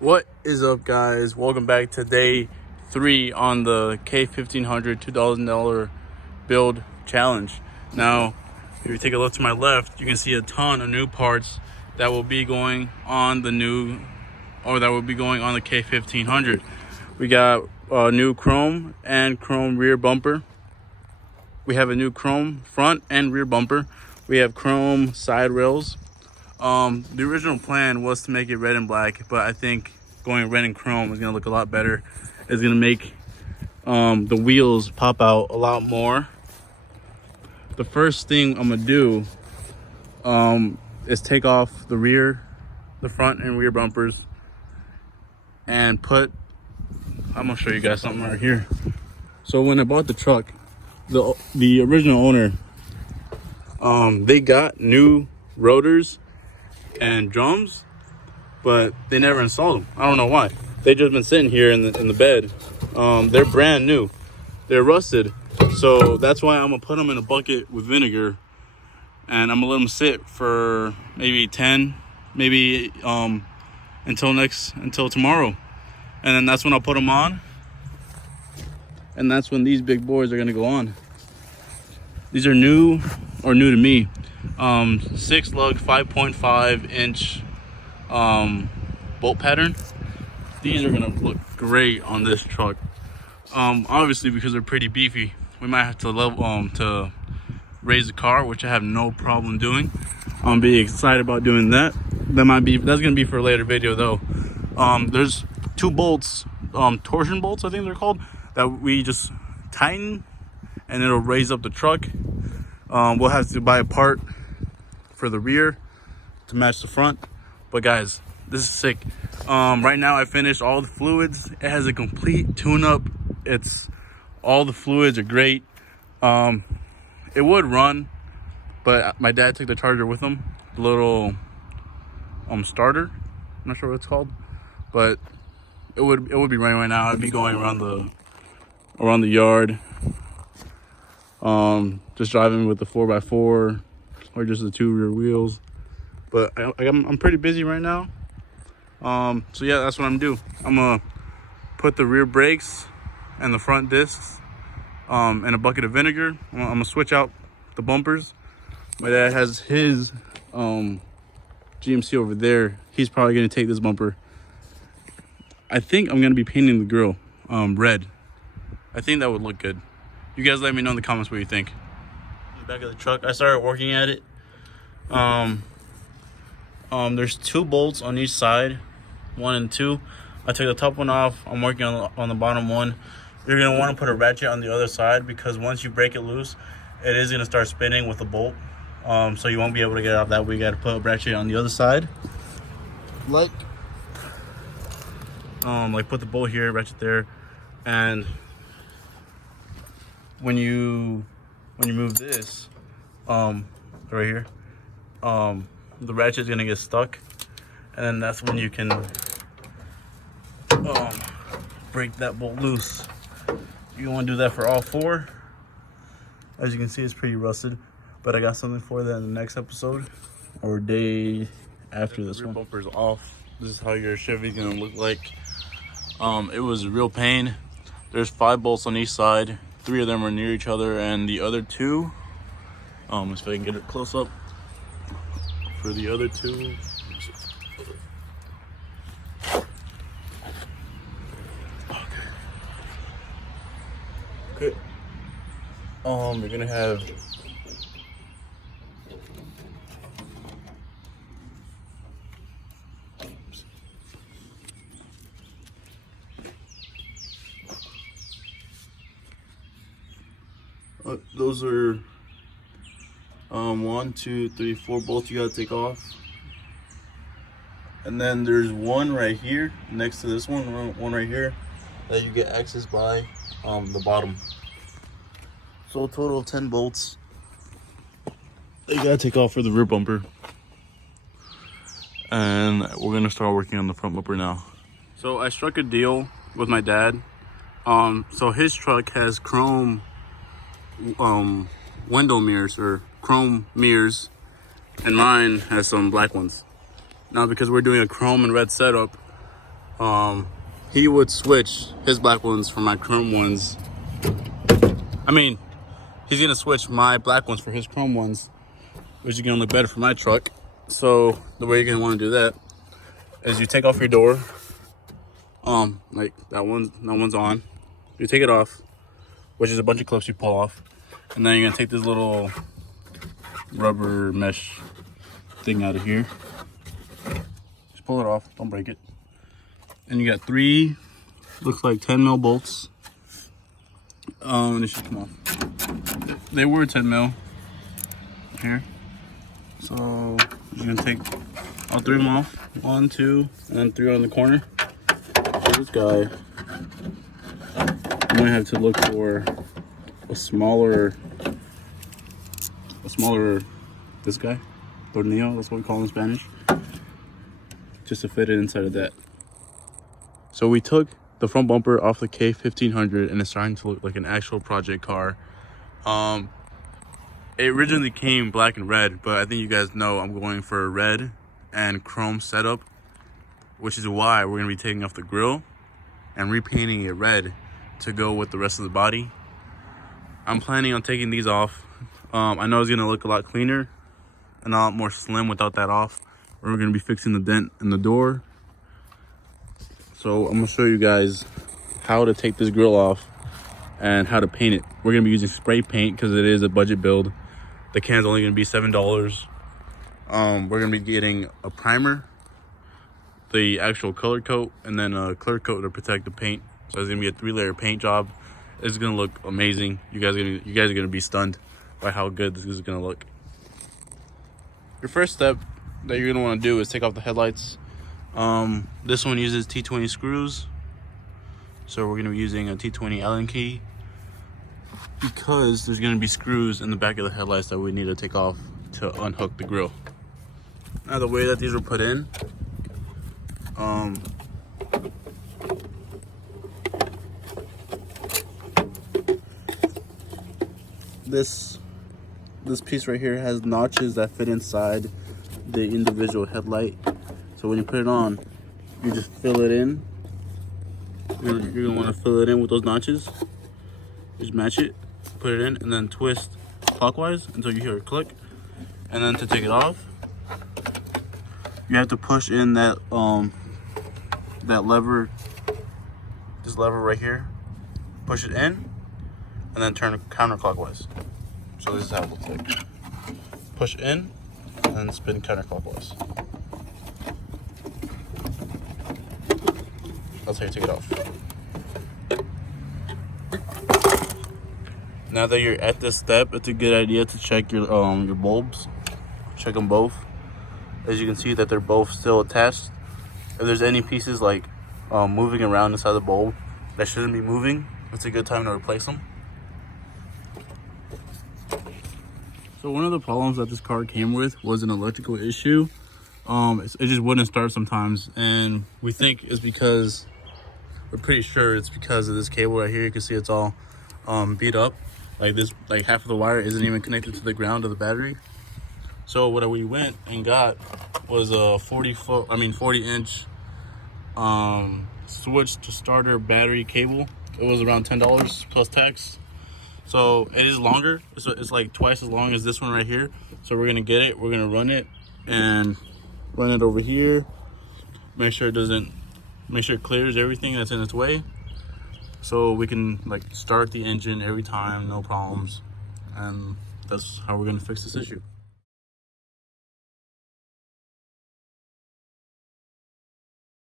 What is up, guys? Welcome back to day 3 on the K1500 $2,000 build challenge. Now, if you take a look to my left, you can see a ton of new parts that will be going on the K1500. We got a new chrome and chrome rear bumper. We have a new chrome front and rear bumper. We have chrome side rails. The original plan was to make it red and black, but I think going red and chrome is gonna look a lot better. It's gonna make the wheels pop out a lot more. The first thing I'm gonna do is take off the front and rear bumpers, and I'm gonna show you guys something right here. So when I bought the truck, the original owner, they got new rotors and drums, but they never installed them. I don't know why. They just been sitting here in the bed. They're brand new. They're rusted. So that's why I'm gonna put them in a bucket with vinegar, and I'm gonna let them sit for maybe until tomorrow. And then that's when I'll put them on. And that's when these big boys are gonna go on. These are new to me. 6 lug 5.5 inch bolt pattern. These are gonna look great on this truck. Obviously, because they're pretty beefy, we might have to raise the car, which I have no problem doing. I'm be excited about doing that. That's gonna be for a later video though. There's 2 bolts, torsion bolts I think they're called, that we just tighten and it'll raise up the truck. We'll have to buy a part for the rear to match the front. But guys, this is sick. Right now I finished all the fluids. It has a complete tune-up. All the fluids are great. It would run, but my dad took the charger with him, the little starter. I'm not sure what it's called, but it would be running right now. I'd be going around the yard, just driving with the 4x4 or just the 2 rear wheels. But I'm pretty busy right now. So yeah, that's what I'm gonna do. I'm gonna put the rear brakes and the front discs in a bucket of vinegar. I'm gonna switch out the bumpers. My dad has his GMC over there. He's probably gonna take this bumper. I think I'm gonna be painting the grill red. I think that would look good. You guys let me know in the comments what you think. The back of the truck, I started working at it. There's 2 bolts on each side, 1 and 2. I took the top one off. I'm working on the bottom one. You're gonna want to put a ratchet on the other side, because once you break it loose, it is gonna start spinning with the bolt. So you won't be able to get it off that way. You gotta put a ratchet on the other side. Like put the bolt here, ratchet there, and when you move this right here, the ratchet is gonna get stuck, and then that's when you can break that bolt loose. You want to do that for all 4. As you can see, it's pretty rusted, but I got something for that in the next episode or day after this one. Bumper's off. This is how your Chevy's gonna look like. It was a real pain. There's 5 bolts on each side. 3 of them are near each other, and the other 2, let's see if I can get it close up. For the other 2, okay. You're gonna have those are 1, 2, 3, 4 bolts you gotta take off, and then there's one right here next to this one right here that you get access by the bottom. So a total of 10 bolts that you gotta take off for the rear bumper, and we're gonna start working on the front bumper now. So I struck a deal with my dad. So his truck has chrome window mirrors, or chrome mirrors, and mine has some black ones. Now, because we're doing a chrome and red setup, he would switch his black ones for my chrome ones. I mean, he's gonna switch my black ones for his chrome ones, which is gonna look better for my truck. So the way you're gonna want to do that is you take off your door. Like that one's on. You take it off, which is a bunch of clips you pull off, and then you're gonna take this little rubber mesh thing out of here. Just pull it off, don't break it. And you got 3, looks like 10 mil bolts. It should come off. They were 10 mil here. So you're gonna take all 3 of them off. 1, 2, and then 3 on the corner. So this guy, you might have to look for a smaller, this guy, tornillo, that's what we call him in Spanish, just to fit it inside of that. So we took the front bumper off the K1500 and it's starting to look like an actual project car. It originally came black and red, but I think you guys know I'm going for a red and chrome setup, which is why we're gonna be taking off the grill and repainting it red to go with the rest of the body. I'm planning on taking these off. I know it's gonna look a lot cleaner and a lot more slim without that off. We're gonna be fixing the dent in the door. So I'm gonna show you guys how to take this grill off and how to paint it. We're gonna be using spray paint because it is a budget build. The can's only gonna be $7. We're gonna be getting a primer, the actual color coat, and then a clear coat to protect the paint. So it's gonna be a 3-layer paint job. It's gonna look amazing. You guys are gonna be stunned by how good this is gonna look. Your first step that you're gonna want to do is take off the headlights. This one uses T20 screws, so we're gonna be using a T20 Allen key because there's gonna be screws in the back of the headlights that we need to take off to unhook the grill. Now the way that these were put in, this piece right here has notches that fit inside the individual headlight. So when you put it on, you just fill it in. You're gonna want to fill it in with those notches. Just match it, put it in, and then twist clockwise until you hear a click. And then to take it off, you have to push in that that lever, this lever right here. Push it in, and then turn counterclockwise. So this is how it looks like. Push in, and then spin counterclockwise. That's how you take it off. Now that you're at this step, it's a good idea to check your bulbs. Check them both. As you can see that they're both still attached. If there's any pieces like moving around inside the bulb that shouldn't be moving, it's a good time to replace them. So one of the problems that this car came with was an electrical issue. It just wouldn't start sometimes, and we think it's because, we're pretty sure it's because of this cable right here. You can see it's all beat up. Like this, like half of the wire isn't even connected to the ground of the battery. So what we went and got was a 40-inch switch to starter battery cable. It was around $10 plus tax. So it is longer. It's like twice as long as this one right here. So we're gonna get it. We're gonna run it and run it over here. Make sure it clears everything that's in its way, so we can like start the engine every time, no problems. And that's how we're gonna fix this issue.